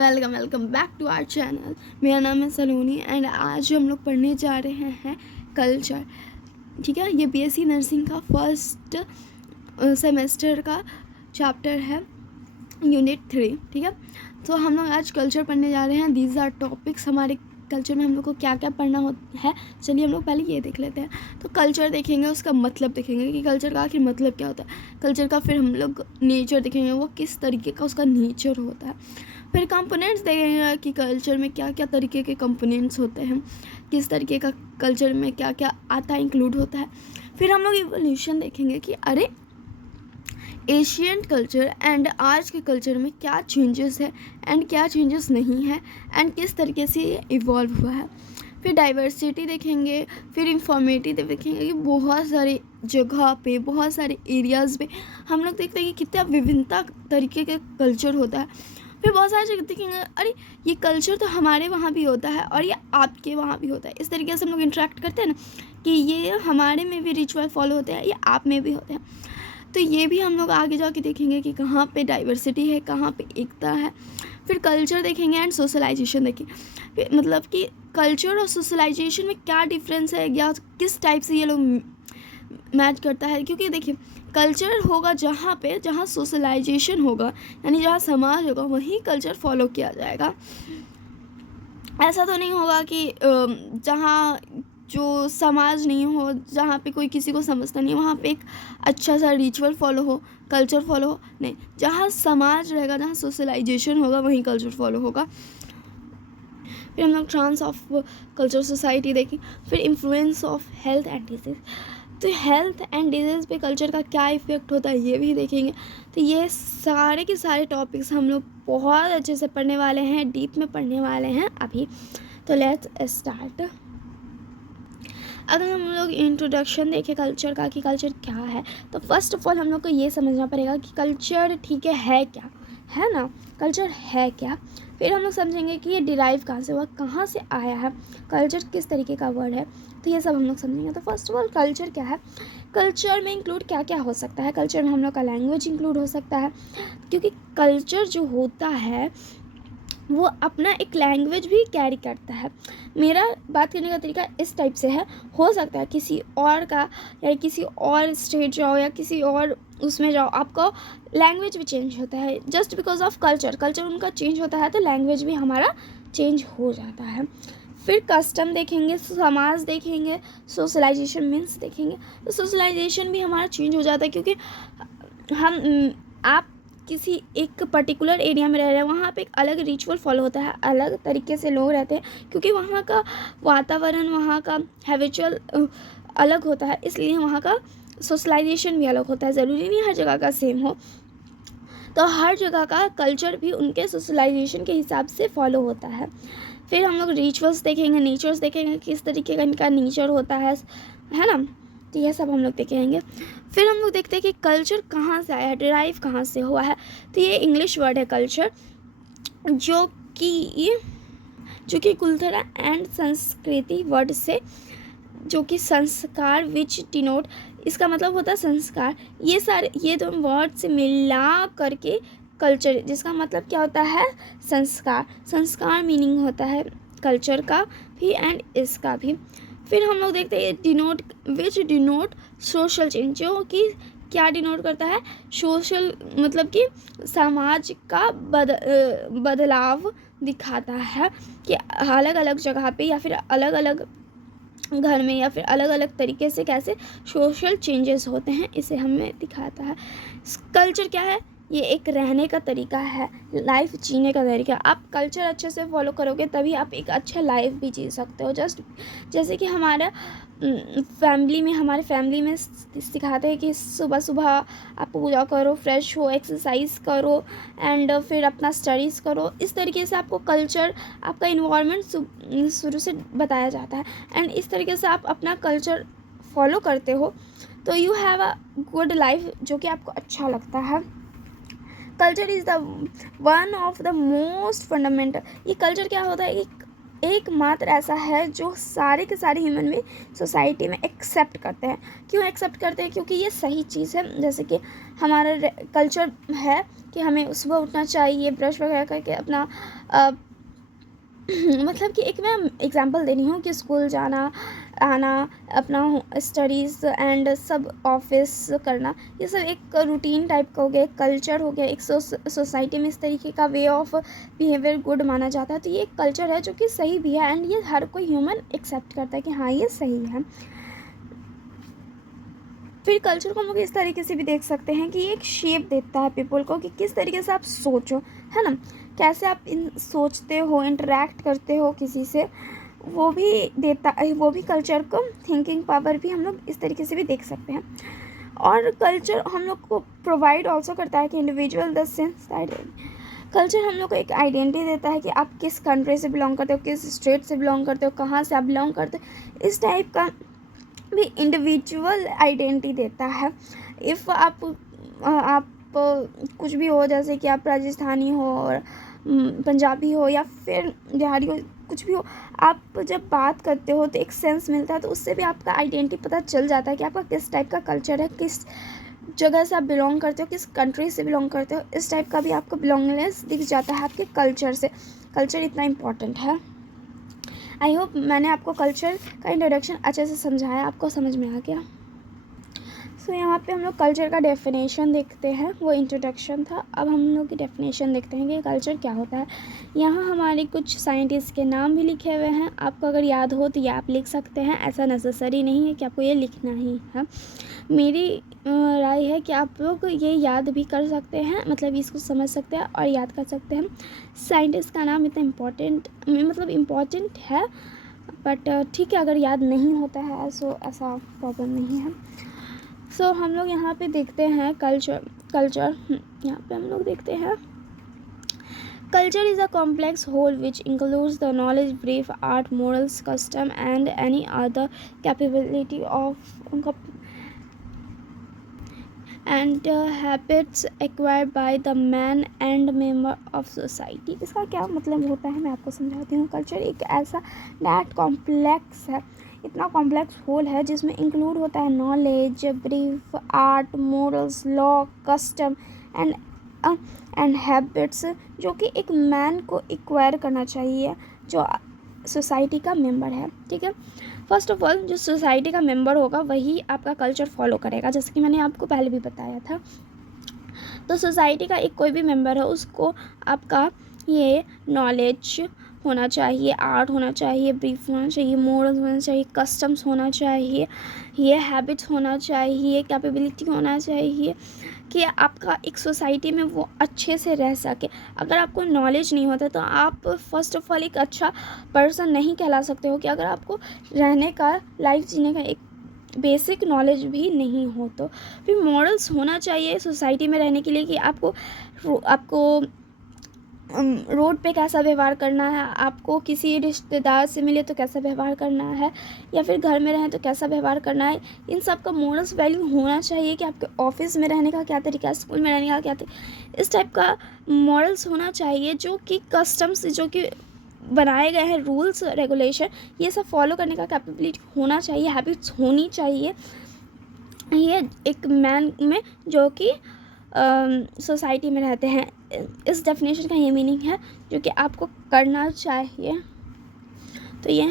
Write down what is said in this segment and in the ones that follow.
Welcome back to our channel. मेरा नाम है सलोनी एंड आज हम लोग पढ़ने जा रहे हैं कल्चर। ठीक है, ये बीएससी नर्सिंग का फर्स्ट सेमेस्टर का चैप्टर है, यूनिट 3। ठीक है, तो हम लोग आज कल्चर पढ़ने जा रहे हैं। These are topics. हमारे कल्चर में हम लोग को क्या क्या पढ़ना है, चलिए हम लोग पहले ये देख लेते हैं। तो कल्चर देखेंगे, उसका मतलब देखेंगे कि कल्चर का आखिर मतलब क्या होता है कल्चर का। फिर हम लोग नेचर देखेंगे, वो किस तरीके का उसका नेचर होता है। फिर कंपोनेंट्स देखेंगे कि कल्चर में क्या क्या तरीके के कंपोनेंट्स होते हैं, किस तरीके का कल्चर में क्या क्या आता है, इंक्लूड होता है। फिर हम लोग इवोल्यूशन देखेंगे कि अरे एशियन कल्चर एंड आज के कल्चर में क्या चेंजेस है एंड क्या चेंजेस नहीं है एंड किस तरीके से ये इवॉल्व हुआ है। फिर डाइवर्सिटी देखेंगे, फिर इंफॉर्मेटिव देखेंगे कि बहुत सारे जगह पे, बहुत सारे एरियाज़ पे हम लोग देखते हैं कि कितना विभिन्नता तरीके के कल्चर होता है। फिर बहुत सारी जगह देखेंगे, अरे ये कल्चर तो हमारे वहाँ भी होता है और ये आपके वहाँ भी होता है। इस तरीके से हम लोग इंटरेक्ट करते हैं ना कि ये हमारे में भी रिचुअल फॉलो होते हैं, ये आप में भी होते हैं। तो ये भी हम लोग आगे जाके देखेंगे कि कहाँ पे डाइवर्सिटी है, कहाँ पे एकता है। फिर कल्चर देखेंगे एंड सोशलाइजेशन देखेंगे, मतलब कि कल्चर और सोशलाइजेशन में क्या डिफरेंस है या किस टाइप से ये लोग मैच करता है। क्योंकि देखिए, कल्चर होगा जहाँ सोशलाइजेशन होगा, यानी जहाँ समाज होगा, वहीं कल्चर फॉलो किया जाएगा। ऐसा तो नहीं होगा कि जहाँ जो समाज नहीं हो, जहाँ पे कोई किसी को समझता नहीं, वहाँ पे एक अच्छा सा रिचुअल फॉलो हो, कल्चर फॉलो हो। नहीं, जहाँ समाज रहेगा, जहाँ सोशलाइजेशन होगा, वहीं कल्चर फॉलो होगा। फिर हम लोग ट्रांस ऑफ कल्चर सोसाइटी देखें। फिर influence of health and disease. तो हेल्थ एंड डिजीज़ पे कल्चर का क्या इफ़ेक्ट होता है ये भी देखेंगे। तो ये सारे के सारे टॉपिक्स हम लोग बहुत अच्छे से पढ़ने वाले हैं, डीप में पढ़ने वाले हैं अभी। तो लेट्स स्टार्ट। अगर हम लोग इंट्रोडक्शन देखें कल्चर का कि कल्चर क्या है, तो फर्स्ट ऑफ ऑल हम लोग को ये समझना पड़ेगा कि कल्चर ठीक है क्या है ना, कल्चर है क्या। फिर हम लोग समझेंगे कि ये डिराइव कहाँ से हुआ, कहाँ से आया है, कल्चर किस तरीके का वर्ड है, तो ये सब हम लोग समझेंगे। तो फर्स्ट ऑफ ऑल कल्चर क्या है, कल्चर में इंक्लूड क्या क्या हो सकता है। कल्चर में हम लोग का लैंग्वेज इंक्लूड हो सकता है, क्योंकि कल्चर जो होता है वो अपना एक लैंग्वेज भी कैरी करता है। मेरा बात करने का तरीका इस टाइप से है, हो सकता है किसी और का या किसी और स्टेट जाओ या किसी और उसमें जाओ, आपका लैंग्वेज भी चेंज होता है जस्ट बिकॉज ऑफ कल्चर उनका चेंज होता है, तो लैंग्वेज भी हमारा चेंज हो जाता है। फिर कस्टम देखेंगे, समाज देखेंगे, सोशलाइजेशन मीन्स देखेंगे। तो सोशलाइजेशन भी हमारा चेंज हो जाता है, क्योंकि आप किसी एक पर्टिकुलर एरिया में रह रहे हैं, वहाँ पे एक अलग रिचुअल फॉलो होता है, अलग तरीके से लोग रहते हैं, क्योंकि वहाँ का वातावरण, वहाँ का हैबिचुअल अलग होता है, इसलिए वहाँ का सोशलाइजेशन भी अलग होता है। ज़रूरी नहीं हर जगह का सेम हो, तो हर जगह का कल्चर भी उनके सोशलाइजेशन के हिसाब से फॉलो होता है। फिर हम लोग रिचुअल्स देखेंगे, नेचर्स देखेंगे, किस तरीके का इनका नेचर होता है ना, तो यह सब हम लोग देखेंगे। फिर हम लोग देखते हैं कि कल्चर कहाँ से आया है, डिराइव कहाँ से हुआ है। तो ये इंग्लिश वर्ड है कल्चर, जो कि कुलथरा एंड संस्कृति वर्ड से, जो कि संस्कार विच डिनोट, इसका मतलब होता है संस्कार। ये दो वर्ड से मिला करके कल्चर, जिसका मतलब क्या होता है, संस्कार मीनिंग होता है कल्चर का भी एंड इसका भी। फिर हम लोग देखते हैं डिनोट, विच डिनोट सोशल चेंज, जो कि क्या डिनोट करता है, सोशल, मतलब कि समाज का बदलाव दिखाता है, कि अलग अलग जगह पे या फिर अलग अलग घर में या फिर अलग अलग तरीके से कैसे सोशल चेंजेस होते हैं, इसे हमें दिखाता है। कल्चर क्या है, ये एक रहने का तरीका है, लाइफ जीने का तरीका। आप कल्चर अच्छे से फॉलो करोगे तभी आप एक अच्छा लाइफ भी जी सकते हो। जैसे कि हमारे फैमिली में सिखाते हैं कि सुबह सुबह आप पूजा करो, फ्रेश हो, एक्सरसाइज करो एंड फिर अपना स्टडीज़ करो। इस तरीके से आपको कल्चर, आपका इन्वायरमेंट शुरू से बताया जाता है, एंड इस तरीके से आप अपना कल्चर फॉलो करते हो तो you have a good life, जो कि आपको अच्छा लगता है। Culture is the one of the most fundamental, ये कल्चर क्या होता है, एक एकमात्र ऐसा है जो सारे के सारे ह्यूमन में सोसाइटी में एक्सेप्ट करते हैं। क्यों एक्सेप्ट करते हैं? क्योंकि ये सही चीज़ है। जैसे कि हमारा कल्चर है कि हमें सुबह उठना चाहिए, ब्रश वगैरह करके अपना मतलब कि एक मैं एग्जांपल दे रही हूँ कि स्कूल जाना आना, अपना स्टडीज़ एंड सब ऑफिस करना, ये सब एक रूटीन टाइप का हो गया, एक कल्चर हो गया, एक सोसाइटी में इस तरीके का वे ऑफ बिहेवियर गुड माना जाता है। तो ये एक कल्चर है जो कि सही भी है एंड ये हर कोई ह्यूमन एक्सेप्ट करता है कि हाँ ये सही है। फिर कल्चर को हम लोग इस तरीके से भी देख सकते हैं कि ये एक शेप देता है पीपल को कि किस तरीके से आप सोचो, है ना, कैसे आप इन सोचते हो, इंटरेक्ट करते हो किसी से, वो भी देता है, वो भी कल्चर को थिंकिंग पावर भी हम लोग इस तरीके से भी देख सकते हैं। और कल्चर हम लोग को प्रोवाइड ऑल्सो करता है कि इंडिविजुअल द सेंस कल्चर हम लोग को एक आइडेंटिटी देता है कि आप किस कंट्री से बिलोंग करते हो, किस स्टेट से बिलोंग करते हो, कहाँ से आप बिलोंग करते हो, इस टाइप का भी इंडिविजुअल आइडेंटिटी देता है। इफ़ आप कुछ भी हो, जैसे कि आप राजस्थानी हो और पंजाबी हो या फिर बिहारी हो, कुछ भी हो, आप जब बात करते हो तो एक सेंस मिलता है, तो उससे भी आपका आइडेंटिटी पता चल जाता है कि आपका किस टाइप का कल्चर है, किस जगह से आप बिलोंग करते हो, किस कंट्री से बिलोंग करते हो। इस टाइप का भी आपको बिलोंगनेस दिख जाता है आपके कल्चर से। कल्चर इतना इम्पॉर्टेंट है। आई होप मैंने आपको कल्चर का इंट्रोडक्शन अच्छे से समझाया, आपको समझ में आ गया। सो यहाँ पे हम लोग कल्चर का डेफिनेशन देखते हैं, वो इंट्रोडक्शन था। अब हम लोग की डेफिनेशन देखते हैं कि कल्चर क्या होता है। यहाँ हमारे कुछ साइंटिस्ट के नाम भी लिखे हुए हैं, आपको अगर याद हो तो ये आप लिख सकते हैं, ऐसा नेसेसरी नहीं है कि आपको ये लिखना ही है। मेरी राय है कि आप लोग ये याद भी कर सकते हैं, मतलब इसको समझ सकते हैं और याद कर सकते हैं। साइंटिस्ट का नाम इतना इम्पॉर्टेंट है, बट ठीक है, अगर याद नहीं होता है सो ऐसा प्रॉब्लम नहीं है। सो हम लोग यहाँ पे देखते हैं कल्चर यहाँ पे हम लोग देखते हैं culture is a complex whole which includes the knowledge, belief, art, morals, custom and any other capability of and habits acquired by the man and member of society। इसका क्या मतलब होता है मैं आपको समझाती हूँ। कल्चर एक ऐसा दैट कॉम्प्लेक्स है, इतना कॉम्प्लेक्स होल है जिसमें इंक्लूड होता है knowledge, belief, art, morals, law, custom and habits, जो कि एक मैन को एक्वायर करना चाहिए जो सोसाइटी का मेंबर है। ठीक है, फर्स्ट ऑफ ऑल जो सोसाइटी का मेंबर होगा वही आपका कल्चर फॉलो करेगा, जैसे कि मैंने आपको पहले भी बताया था। तो सोसाइटी का एक कोई भी मेंबर है उसको आपका ये नॉलेज होना चाहिए, आर्ट होना चाहिए, ब्रीफ होना चाहिए, मोरल्स होना चाहिए, कस्टम्स होना चाहिए, ये हैबिट्स होना चाहिए, कैपेबिलिटी होना चाहिए कि आपका एक सोसाइटी में वो अच्छे से रह सके। अगर आपको नॉलेज नहीं होता तो आप फर्स्ट ऑफ ऑल एक अच्छा पर्सन नहीं कहला सकते हो, कि अगर आपको रहने का, लाइफ जीने का एक बेसिक नॉलेज भी नहीं हो तो। फिर मॉरल्स होना चाहिए सोसाइटी में रहने के लिए, कि आपको रोड पे कैसा व्यवहार करना है, आपको किसी रिश्तेदार से मिले तो कैसा व्यवहार करना है, या फिर घर में रहें तो कैसा व्यवहार करना है। इन सब का मोरल्स वैल्यू होना चाहिए कि आपके ऑफिस में रहने का क्या तरीका है, स्कूल में रहने का क्या तरीका, इस टाइप का मॉरल्स होना चाहिए, जो कि कस्टम्स जो कि बनाए गए हैं, रूल्स रेगुलेशन, ये सब फॉलो करने का कैपेबिलिटी होना चाहिए, हैबिट्स होनी चाहिए ये एक मैन में जो कि सोसाइटी में रहते हैं। इस डेफिनेशन का ये मीनिंग है जो कि आपको करना चाहिए। तो ये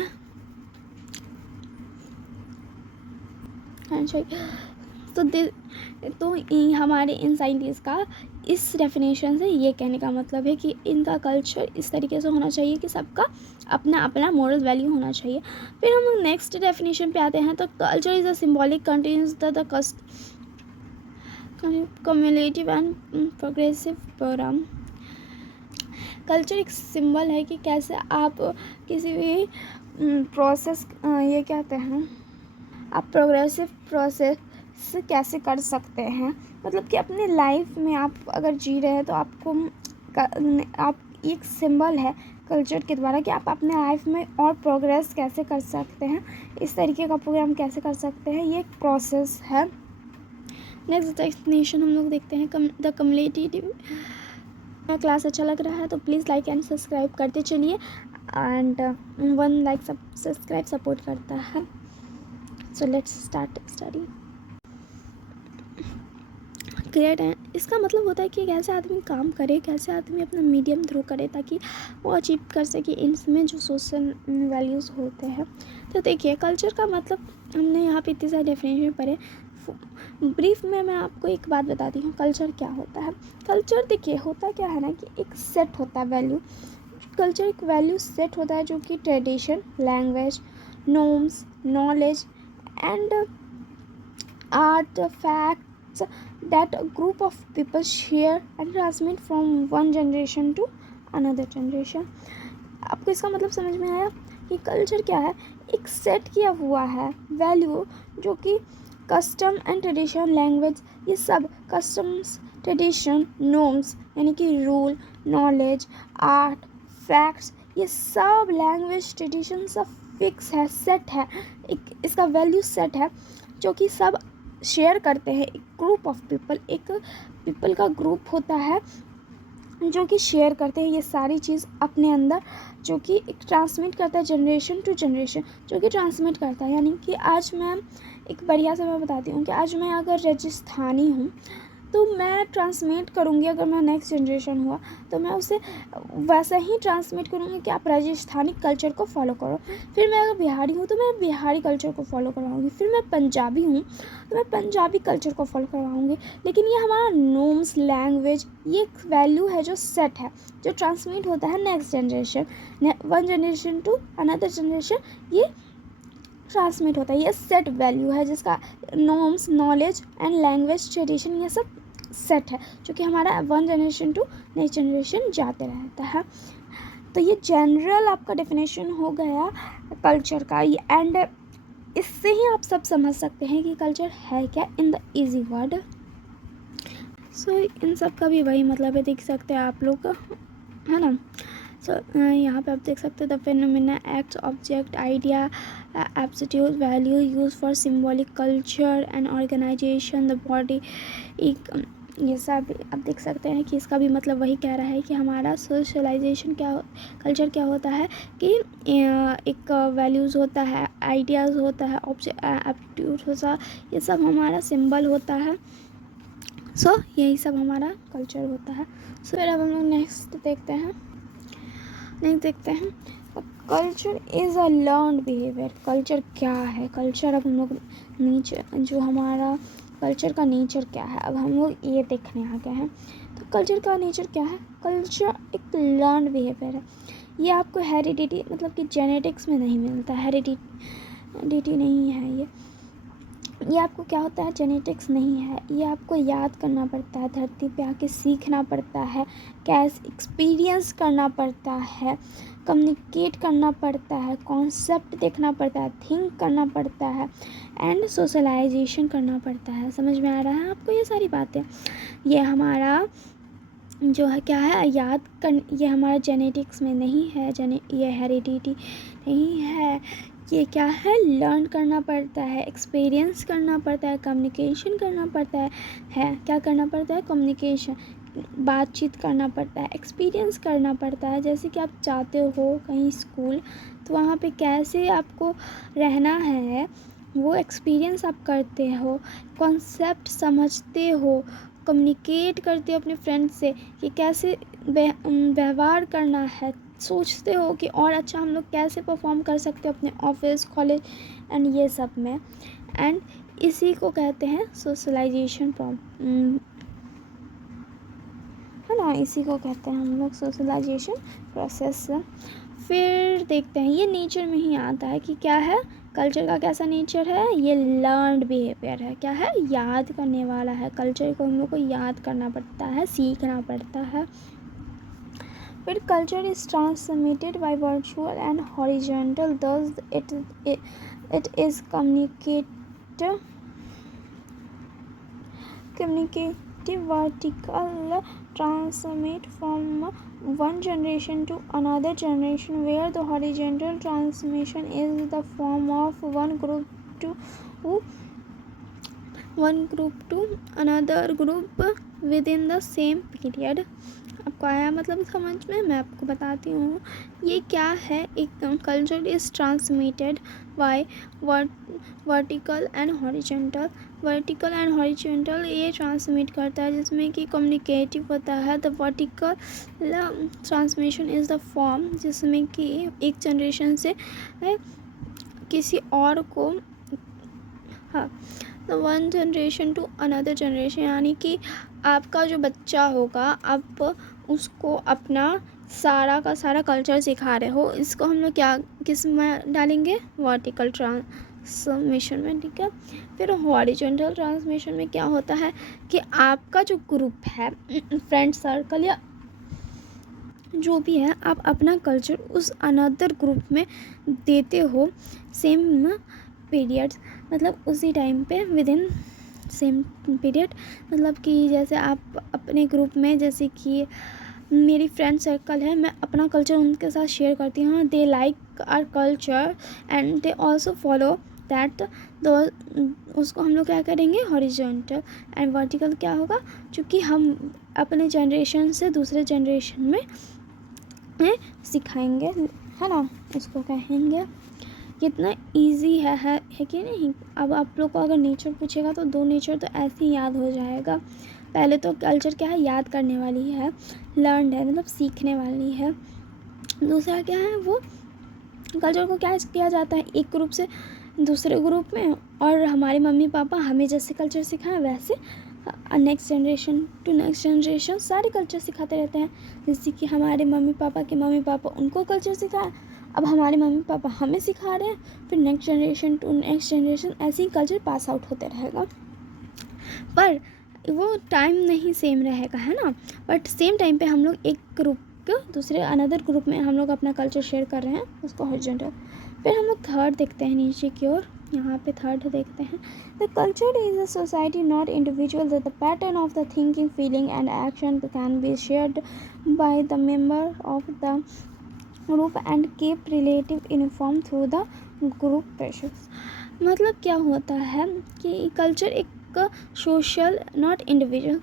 तो हमारे इन साइंटिस्ट का इस डेफिनेशन से ये कहने का मतलब है कि इनका कल्चर इस तरीके से होना चाहिए कि सबका अपना अपना मोरल वैल्यू होना चाहिए। फिर हम लोग नेक्स्ट डेफिनेशन पे आते हैं। तो culture is a symbolic contains the cumulative and progressive program. Culture एक सिंबल है कि कैसे आप किसी भी प्रोसेस ये कहते हैं आप प्रोग्रेसिव प्रोसेस कैसे कर सकते हैं, मतलब कि अपने लाइफ में आप अगर जी रहे हैं तो आप एक सिंबल है कल्चर के द्वारा कि आप अपने लाइफ में और प्रोग्रेस कैसे कर सकते हैं, इस तरीके का प्रोग्राम कैसे कर सकते हैं, ये एक प्रोसेस है। नेक्स्ट डेफिनेशन हम लोग देखते हैं द कम्युलेटिव क्लास अच्छा लग रहा है तो प्लीज़ लाइक एंड सब्सक्राइब करते चलिए, एंड 1 लाइक सब्सक्राइब सपोर्ट करता है। So let's start study. Create है, इसका मतलब होता है कि कैसे आदमी काम करे, कैसे आदमी अपना मीडियम थ्रू करे ताकि वो अचीव कर सके इनमें जो सोशल वैल्यूज़ होते हैं। तो देखिए कल्चर का मतलब हमने यहाँ पे इतनी सारी डेफिनेशन पढ़े। ब्रीफ में मैं आपको एक बात बताती हूँ कल्चर क्या होता है। कल्चर देखिए होता क्या है ना कि एक सेट होता है वैल्यू। कल्चर एक वैल्यू सेट होता है जो कि tradition, language, norms, knowledge and art facts that a group of people share and transmit from one generation to another generation। आपको इसका मतलब समझ में आया कि कल्चर क्या है? एक सेट किया हुआ है वैल्यू जो कि कस्टम एंड ट्रेडिशन, लैंग्वेज, ये सब कस्टम्स, ट्रेडिशन, नॉर्म्स यानी कि रूल, नॉलेज, आर्ट, फैक्ट्स, ये सब लैंग्वेज, ट्रेडिशन सब फिक्स है, सेट है। एक इसका वैल्यू सेट है जो कि सब शेयर करते हैं। एक ग्रुप ऑफ पीपल, एक पीपल का ग्रुप होता है जो कि शेयर करते हैं ये सारी चीज़ अपने अंदर, जो कि एक ट्रांसमिट करता है जनरेशन टू जनरेशन, जो कि ट्रांसमिट करता है। यानी कि आज मैं एक बढ़िया से मैं बताती हूँ कि आज मैं अगर राजस्थानी हूँ तो मैं ट्रांसमिट करूँगी, अगर मैं नेक्स्ट जनरेशन हुआ तो मैं उसे वैसा ही ट्रांसमिट करूँगी कि आप राजस्थानी कल्चर को फॉलो करो। फिर मैं अगर बिहारी हूँ तो मैं बिहारी कल्चर को फॉलो करवाऊँगी। फिर मैं पंजाबी हूँ तो मैं पंजाबी कल्चर को फॉलो करवाऊँगी। लेकिन ये हमारा नॉर्म्स, लैंग्वेज, ये एक वैल्यू है जो सेट है, जो ट्रांसमिट होता है next generation, one generation to another generation, ये ट्रांसमिट होता है। ये सेट वैल्यू है जिसका norms, knowledge and language, tradition, ये सब सेट है जो कि हमारा one generation to next generation जाते रहता है। तो ये जनरल आपका डेफिनेशन हो गया कल्चर का। एंड इससे ही आप सब समझ सकते हैं कि कल्चर है क्या इन द इजी वर्ड। सो इन सब का भी वही मतलब है, देख सकते हैं आप लोग, है ना। यहाँ पे आप देख सकते हैं the phenomena, act, object, idea, absolute value use for symbolic culture and organization, the body, एक ये सब आप देख सकते हैं कि इसका भी मतलब वही कह रहा है कि हमारा सोशलाइजेशन क्या, कल्चर क्या होता है कि एक वैल्यूज़ होता है, आइडियाज़ होता है, एप्टीट्यूड होता है, ये सब हमारा सिंबल होता है। सो यही सब हमारा कल्चर होता है। सो फिर अब हम लोग नेक्स्ट देखते हैं culture is a learned behaviour. Culture क्या है? कल्चर अब हम लोग नीचे जो हमारा कल्चर का नेचर क्या है, अब हम लोग ये देखने आ गए हैं। तो कल्चर का नेचर क्या है? कल्चर एक लर्न्ड बिहेवियर है। ये आपको हेरिडिटी मतलब कि जेनेटिक्स में नहीं मिलता, हेरिडिटी नहीं है ये आपको क्या होता है, जेनेटिक्स नहीं है, ये आपको याद करना पड़ता है, धरती पे आके सीखना पड़ता है, कैसे एक्सपीरियंस करना पड़ता है, कम्युनिकेट करना पड़ता है, कॉन्सेप्ट देखना पड़ता है, थिंक करना पड़ता है एंड सोशलाइजेशन करना पड़ता है। समझ में आ रहा है आपको ये सारी बातें? ये हमारा जो है क्या है, ये हमारा जेनेटिक्स में नहीं है, ये हेरिडिटी नहीं है, ये क्या है, लर्न करना पड़ता है, एक्सपीरियंस करना पड़ता है, कम्युनिकेशन करना पड़ता है क्या करना पड़ता है, कम्युनिकेशन, बातचीत करना पड़ता है, एक्सपीरियंस करना पड़ता है। जैसे कि आप जाते हो कहीं स्कूल तो वहाँ पे कैसे आपको रहना है वो एक्सपीरियंस आप करते हो, कॉन्सेप्ट समझते हो, कम्युनिकेट करते हो अपने फ्रेंड से कि कैसे व्यवहार करना है, सोचते हो कि और अच्छा हम लोग कैसे परफॉर्म कर सकते हो अपने ऑफिस, कॉलेज एंड ये सब में। एंड इसी को कहते हैं सोशलाइजेशन है ना, इसी को कहते हैं हम लोग सोशलाइजेशन प्रोसेस। फिर देखते हैं ये नेचर में ही आता है कि क्या है, कल्चर का कैसा नेचर है, ये लर्नड बिहेवियर है, क्या है, याद करने वाला है। कल्चर को हम लोग को याद करना पड़ता है, सीखना पड़ता है। फिर culture is transmitted by virtual and horizontal, thus it is communicative vertical, transmit from one generation to another generation, where the horizontal transmission is the form of one group to another group within the same period. आपको आया मतलब समझ में? मैं आपको बताती हूँ ये क्या है। एक culture is transmitted by vertical and horizontal. Vertical and horizontal ये ट्रांसमिट करता है जिसमें कि कम्युनिकेटिव होता है। The vertical transmission is the form जिसमें कि एक जनरेशन से किसी और को, हाँ, the one generation to another generation, यानी कि आपका जो बच्चा होगा आप उसको अपना सारा का सारा कल्चर सिखा रहे हो। इसको हम लोग क्या किस में डालेंगे? वर्टिकल ट्रांसमिशन में, ठीक है। फिर हॉरिजॉन्टल ट्रांसमिशन में क्या होता है कि आपका जो ग्रुप है, फ्रेंड सर्कल या जो भी है, आप अपना कल्चर उस अनदर ग्रुप में देते हो सेम पीरियड्स, मतलब उसी टाइम पे विद इन सेम पीरियड। मतलब कि जैसे आप अपने ग्रुप में, जैसे कि मेरी फ्रेंड सर्कल है, मैं अपना कल्चर उनके साथ शेयर करती हूँ। They like our culture and they also follow that. उसको हम लोग क्या करेंगे? हॉरिजॉन्टल। एंड वर्टिकल क्या होगा? चूँकि हम अपने जनरेशन से दूसरे जनरेशन में सिखाएंगे, है ना, उसको कहेंगे। कितना इजी है कि नहीं? अब आप लोग को अगर नेचर पूछेगा तो 2 नेचर तो ऐसे ही याद हो जाएगा। पहले तो कल्चर क्या है? याद करने वाली है, लर्नड है, मतलब सीखने वाली है। दूसरा क्या है? वो कल्चर को क्या किया जाता है एक ग्रुप से दूसरे ग्रुप में, और हमारे मम्मी पापा हमें जैसे कल्चर सिखाएं वैसे next generation to next generation सारे कल्चर सिखाते रहते हैं। जैसे कि हमारे मम्मी पापा उनको कल्चर सिखाएं, अब हमारे मम्मी पापा हमें सिखा रहे हैं, फिर next generation to next generation ऐसे ही कल्चर पास आउट होते रहेगा। पर वो टाइम नहीं सेम रहेगा, है ना। बट सेम टाइम पे हम लोग एक ग्रुप को दूसरे अनदर ग्रुप में हम लोग अपना कल्चर शेयर कर रहे हैं, उसको हॉरिजॉन्टल। फिर हम लोग थर्ड देखते हैं नीचे की ओर, यहाँ पे थर्ड देखते हैं। The culture is a society not individual. The pattern of the thinking feeling and action can be shared by the member of the group and keep relative uniform through the group pressures. मतलब क्या होता है कि culture एक social not individual,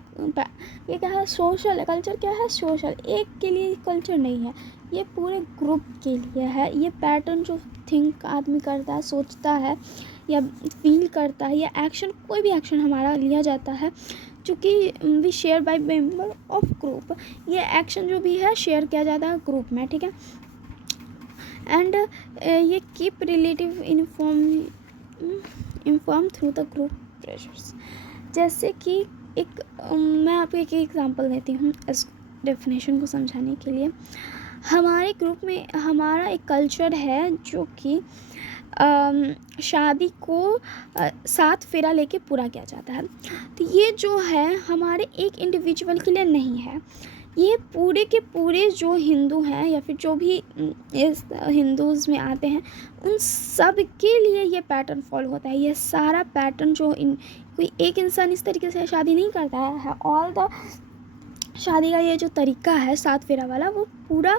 ये क्या है? Social है। कल्चर क्या है? सोशल। एक के लिए कल्चर नहीं है, ये पूरे ग्रुप के लिए है। ये पैटर्न जो थिंक आदमी करता है, सोचता है या फील करता है, या एक्शन, कोई भी एक्शन हमारा लिया जाता है चूँकि we share by member of group. ये एक्शन जो भी है शेयर किया जाता है ग्रुप में, ठीक है। एंड ये keep relative inform through the group pressures. जैसे कि एक मैं आपको एक एग्जांपल देती हूँ इस डेफिनेशन को समझाने के लिए। हमारे ग्रुप में हमारा एक कल्चर है जो कि शादी को 7 फेरा लेके पूरा किया जाता है। तो ये जो है हमारे एक इंडिविजुअल के लिए नहीं है, ये पूरे के पूरे जो हिंदू हैं या फिर जो भी इस हिंदूज़ में आते हैं उन सब के लिए ये पैटर्न फॉलो होता है। ये सारा पैटर्न जो कोई एक इंसान इस तरीके से शादी नहीं करता है। ऑल द शादी का ये जो तरीका है 7 फेरा वाला, वो पूरा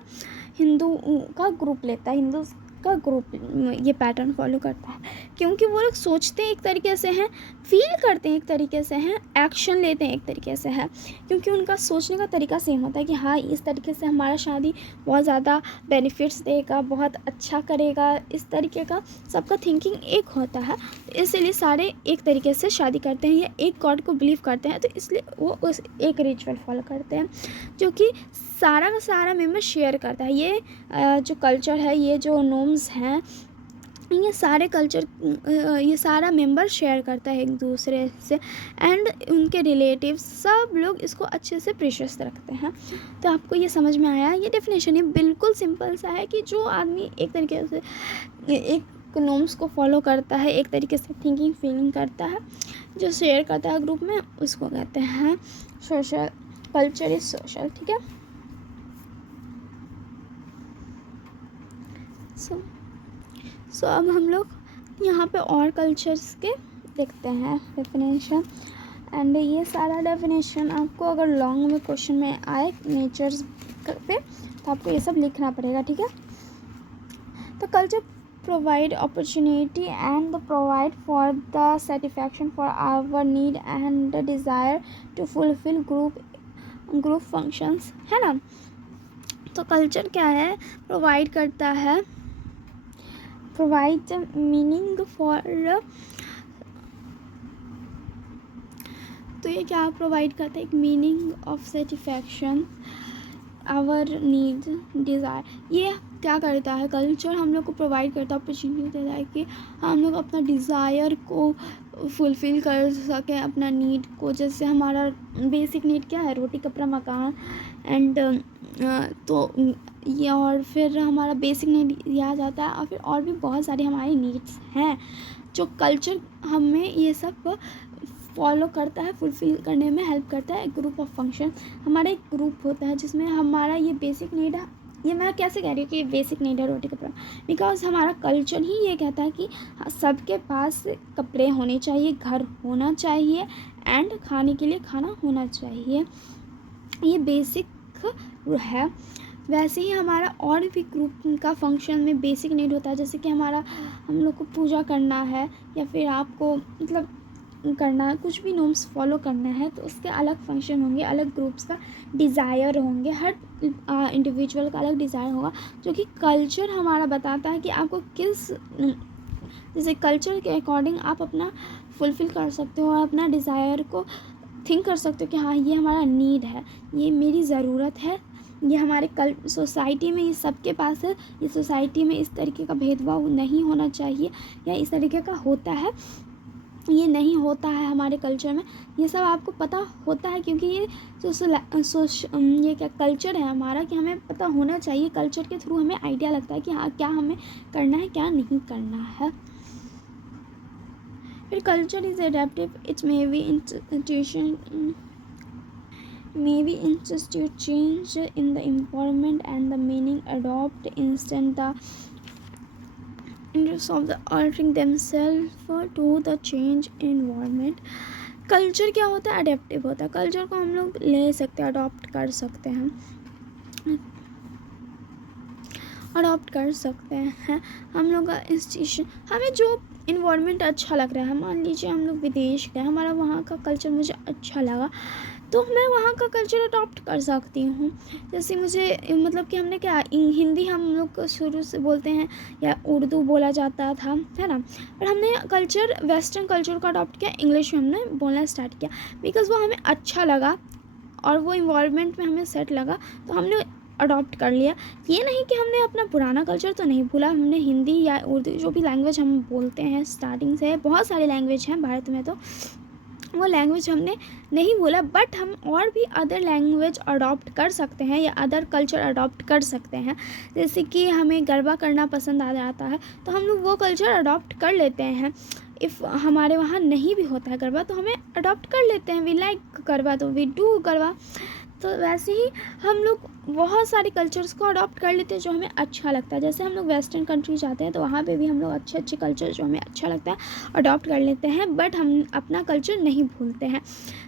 हिंदू का ग्रुप लेता है, हिंदू का ग्रुप ये पैटर्न फॉलो करता है। क्योंकि वो लोग सोचते एक तरीके से हैं, फील करते हैं एक तरीके से हैं, एक्शन लेते हैं एक तरीके से है, क्योंकि उनका सोचने का तरीका सेम होता है कि हाँ इस तरीके से हमारा शादी बहुत ज़्यादा बेनिफिट्स देगा, बहुत अच्छा करेगा, इस तरीके का सबका थिंकिंग एक होता है। इसलिए सारे एक तरीके से शादी करते हैं या एक गॉड को बिलीव करते हैं, तो इसलिए वो उस एक रिचुअल फॉलो करते हैं जो कि सारा का सारा मेंबर शेयर करता है। ये जो कल्चर है, ये जो नॉर्म्स हैं, ये सारे कल्चर ये सारा मेंबर शेयर करता है एक दूसरे से, एंड उनके रिलेटिव्स सब लोग इसको अच्छे से प्रीशियस रखते हैं। तो आपको ये समझ में आया? ये डेफिनेशन ये बिल्कुल सिंपल सा है कि जो आदमी एक तरीके से एक नॉर्म्स को फॉलो करता है, एक तरीके से थिंकिंग फीलिंग करता है, जो शेयर करता है ग्रुप में, उसको कहते हैं सोशल। कल्चर इज सोशल, ठीक है। सो अब हम लोग यहाँ पे और कल्चर्स के देखते हैं डेफिनेशन। एंड ये सारा डेफिनेशन आपको अगर लॉन्ग में क्वेश्चन में आए नेचर्स पे तो आपको ये सब लिखना पड़ेगा, ठीक है। तो culture provide opportunity and provide for the satisfaction for our need and desire to fulfill group group functions, है ना। तो कल्चर क्या है, प्रोवाइड करता है, प्रोवाइड मीनिंग फॉर, तो ये क्या प्रोवाइड करता है, एक meaning of satisfaction our need desire. ये क्या करता है, कल्चर हम लोग को प्रोवाइड करता है, अपॉर्चुनिटी देता है कि हम लोग अपना डिज़ायर को फुलफ़िल कर सकें, अपना नीड को। जैसे हमारा बेसिक नीड क्या है, रोटी कपड़ा मकान एंड तो ये, और फिर हमारा बेसिक नीड ये आ जाता है, और फिर और भी बहुत सारी हमारी नीड्स हैं जो कल्चर हमें ये सब फॉलो करता है, फुलफ़िल करने में हेल्प करता है। एक ग्रुप ऑफ फंक्शन, हमारा एक ग्रुप होता है जिसमें हमारा ये बेसिक नीड है। ये मैं कैसे कह रही हूँ कि बेसिक नीड है रोटी कपड़ा, बिकॉज हमारा कल्चर ही ये कहता है कि सबके पास कपड़े होने चाहिए, घर होना चाहिए एंड खाने के लिए खाना होना चाहिए। ये बेसिक है। वैसे ही हमारा और भी ग्रुप का फंक्शन में बेसिक नीड होता है, जैसे कि हमारा, हम लोग को पूजा करना है या फिर आपको मतलब करना है, कुछ भी नॉर्म्स फॉलो करना है, तो उसके अलग फंक्शन होंगे, अलग ग्रुप्स का डिज़ायर होंगे, हर इंडिविजुअल का अलग डिज़ायर होगा, जो कि कल्चर हमारा बताता है कि आपको किस, जैसे कल्चर के अकॉर्डिंग आप अपना फुलफ़िल कर सकते हो और अपना डिज़ायर को थिंक कर सकते हो कि हाँ ये हमारा नीड है, ये मेरी ज़रूरत है, ये हमारे सोसाइटी में ये सबके पास है, ये सोसाइटी में इस तरीके का भेदभाव नहीं होना चाहिए या इस तरीके का होता है, ये नहीं होता है हमारे कल्चर में। ये सब आपको पता होता है क्योंकि ये ये क्या कल्चर है हमारा, कि हमें पता होना चाहिए। कल्चर के थ्रू हमें आइडिया लगता है कि हाँ क्या हमें करना है क्या नहीं करना है। फिर culture is adaptive, it's may be institute change in the environment and the meaning adopt instant the interests of the altering themselves to the change environment। Culture क्या होता है, अडेप्टिव होता है। कल्चर को हम लोग ले सकते हैं, अडॉप्ट कर सकते हैं, अडॉप्ट कर सकते हैं। हम लोग का इंस्टीट्यूशन, हमें जो इन्वायरमेंट अच्छा लग रहा है, मान लीजिए हम लोग विदेश गए, हमारा वहाँ का कल्चर मुझे अच्छा लगा, तो मैं वहाँ का कल्चर अडॉप्ट कर सकती हूँ। जैसे मुझे मतलब कि हमने क्या, हिंदी हम लोग शुरू से बोलते हैं या उर्दू बोला जाता था, है ना, पर हमने कल्चर, वेस्टर्न कल्चर को अडॉप्ट किया, इंग्लिश में हमने बोलना स्टार्ट किया, बिकॉज़ वो हमें अच्छा लगा और वो इन्वायरमेंट में हमें सेट लगा, तो हमने अडॉप्ट कर लिया। ये नहीं कि हमने अपना पुराना कल्चर तो नहीं भूला, हमने हिंदी या उर्दू जो भी लैंग्वेज हम बोलते हैं स्टार्टिंग से, बहुत सारे लैंग्वेज हैं भारत में, तो वो लैंग्वेज हमने नहीं भूला, बट हम और भी अदर लैंग्वेज अडॉप्ट कर सकते हैं या अदर कल्चर अडॉप्ट कर सकते हैं। जैसे कि हमें गरबा करना पसंद आ जाता है, तो हम लोग वो कल्चर अडॉप्ट कर लेते हैं। इफ़ हमारे वहाँ नहीं भी होता है गरबा, तो हमें अडॉप्ट कर लेते हैं, वी लाइक गरबा तो वी डू गरबा। तो वैसे ही हम लोग बहुत सारे कल्चर्स को अडॉप्ट कर लेते हैं जो हमें अच्छा लगता है। जैसे हम लोग वेस्टर्न कंट्री जाते हैं, तो वहाँ पे भी हम लोग अच्छे अच्छे कल्चर जो हमें अच्छा लगता है अडॉप्ट कर लेते हैं, बट हम अपना कल्चर नहीं भूलते हैं।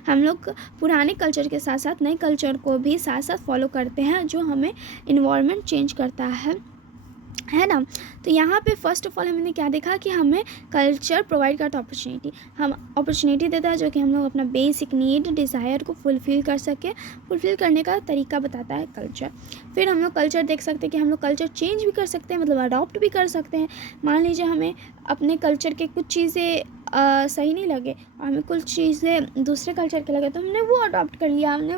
हम लोग पुराने कल्चर के साथ साथ नए कल्चर को भी साथ साथ फॉलो करते हैं, जो हमें इन्वायरमेंट चेंज करता है ना। तो यहाँ पे फर्स्ट ऑफ ऑल हमने क्या देखा कि हमें कल्चर प्रोवाइड करता है अपॉर्चुनिटी, हम अपॉर्चुनिटी देता है जो कि हम लोग अपना बेसिक नीड डिज़ायर को फुलफ़िल कर सके, फुलफ़िल करने का तरीका बताता है कल्चर। फिर हम लोग कल्चर देख सकते हैं कि हम लोग कल्चर चेंज भी कर सकते हैं, मतलब अडॉप्ट भी कर सकते हैं। मान लीजिए हमें अपने कल्चर के कुछ चीज़ें सही नहीं लगे और हमें कुछ चीज़ें दूसरे कल्चर के लगे, तो हमने वो अडॉप्ट कर लिया, हमने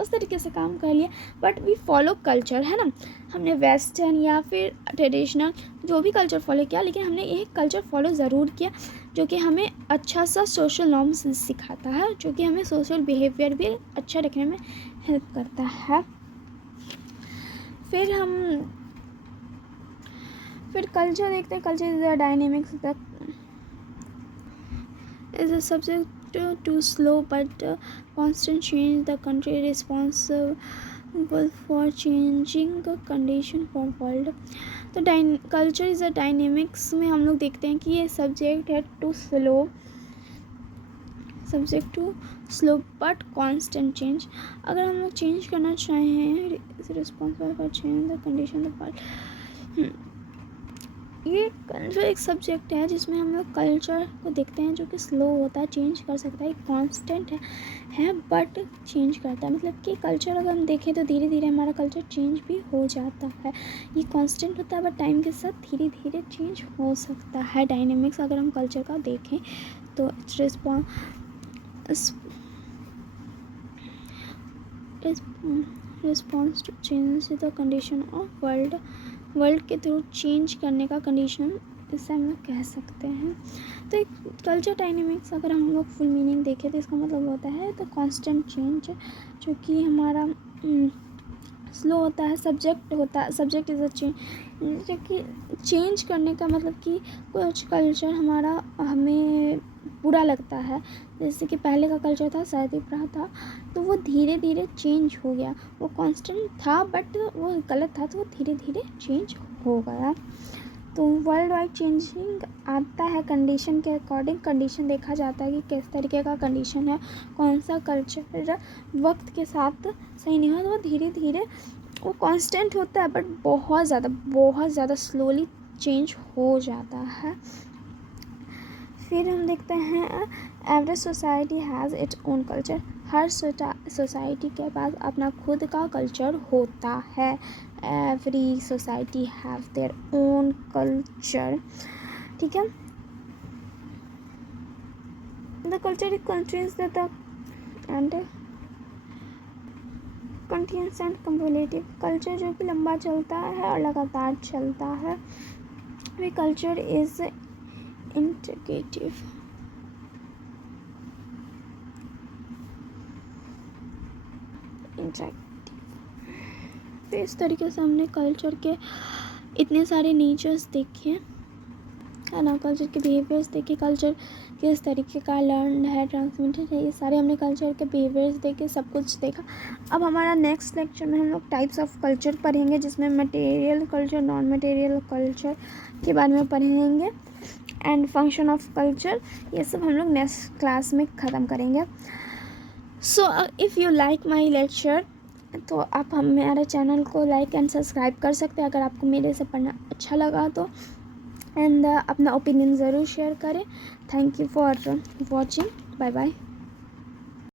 उस तरीके से काम कर लिया, बट वी फॉलो कल्चर, है ना। हमने वेस्टर्न या फिर ट्रेडिशनल जो भी कल्चर फॉलो किया, लेकिन हमने एक कल्चर फॉलो ज़रूर किया जो कि हमें अच्छा सा सोशल नॉर्म्स सिखाता है, जो कि हमें सोशल बिहेवियर भी अच्छा रखने में हेल्प करता है। फिर कल्चर देखते हैं। Culture is a dynamics is a subject to slow but constant change. The country responsible for changing the condition for world. तो कल्चर इज़ अ डायनेमिक्स में हम लोग देखते हैं कि ये सब्जेक्ट है to slow but constant change. अगर हम लोग चेंज करना चाहें, responsible for change the condition of world. ये कल्चर एक सब्जेक्ट है जिसमें हम लोग कल्चर को देखते हैं, जो कि स्लो होता है, चेंज कर सकता है, कांस्टेंट है बट चेंज करता है। मतलब कि कल्चर अगर हम देखें तो धीरे धीरे हमारा कल्चर चेंज भी हो जाता है। ये कांस्टेंट होता है बट टाइम के साथ धीरे धीरे चेंज हो सकता है। डायनेमिक्स अगर हम कल्चर का देखें तो it's response to change the condition of world के थ्रू चेंज करने का कंडीशन, इससे हम लोग कह सकते हैं। तो एक कल्चर डायनेमिक्स अगर हम लोग फुल मीनिंग देखें तो इसका मतलब होता है द कांस्टेंट चेंज, जो कि हमारा स्लो होता है। सब्जेक्ट इज़ अ चेंज, जो कि चेंज करने का मतलब कि कुछ कल्चर हमारा हमें बुरा लगता है, जैसे कि पहले का कल्चर था सती प्रथा था, तो वो धीरे धीरे चेंज हो गया। वो कांस्टेंट था बट वो गलत था, तो वो धीरे धीरे चेंज हो गया। तो वर्ल्ड वाइड चेंजिंग आता है कंडीशन के अकॉर्डिंग। कंडीशन देखा जाता है कि किस तरीके का कंडीशन है, कौन सा कल्चर वक्त के साथ सही नहीं हुआ, तो वो धीरे धीरे वो कांस्टेंट होता है बट बहुत ज़्यादा स्लोली चेंज हो जाता है। फिर हम देखते हैं average society has its own culture. Her society के पास अपना खुद का कल्चर होता है। Every society have their own culture, ठीक है। The culture countries the end continuous and cumulative. Culture जो कि लंबा चलता है और लगातार चलता है। वे कल्चर इज इंटीग्रेटिव। तो इस तरीके से हमने कल्चर के इतने सारे नेचर्स देखे है ना, कल्चर के बिहेवियर्स देखे, कल्चर किस तरीके का लर्न है, ट्रांसमिटेड है, ये सारे हमने कल्चर के बिहेवियर्स देखे, सब कुछ देखा। अब हमारा नेक्स्ट लेक्चर में हम लोग टाइप्स ऑफ कल्चर पढ़ेंगे, जिसमें material culture, non material culture के बारे में पढ़ेंगे एंड फंक्शन ऑफ कल्चर। ये सब हम लोग नेक्स्ट क्लास में ख़त्म करेंगे। So if you like my lecture तो आप हमारे चैनल को लाइक एंड सब्सक्राइब कर सकते हैं अगर आपको मेरे से पढ़ना अच्छा लगा तो, एंड अपना ओपिनियन ज़रूर शेयर करें। Thank you for watching, bye bye.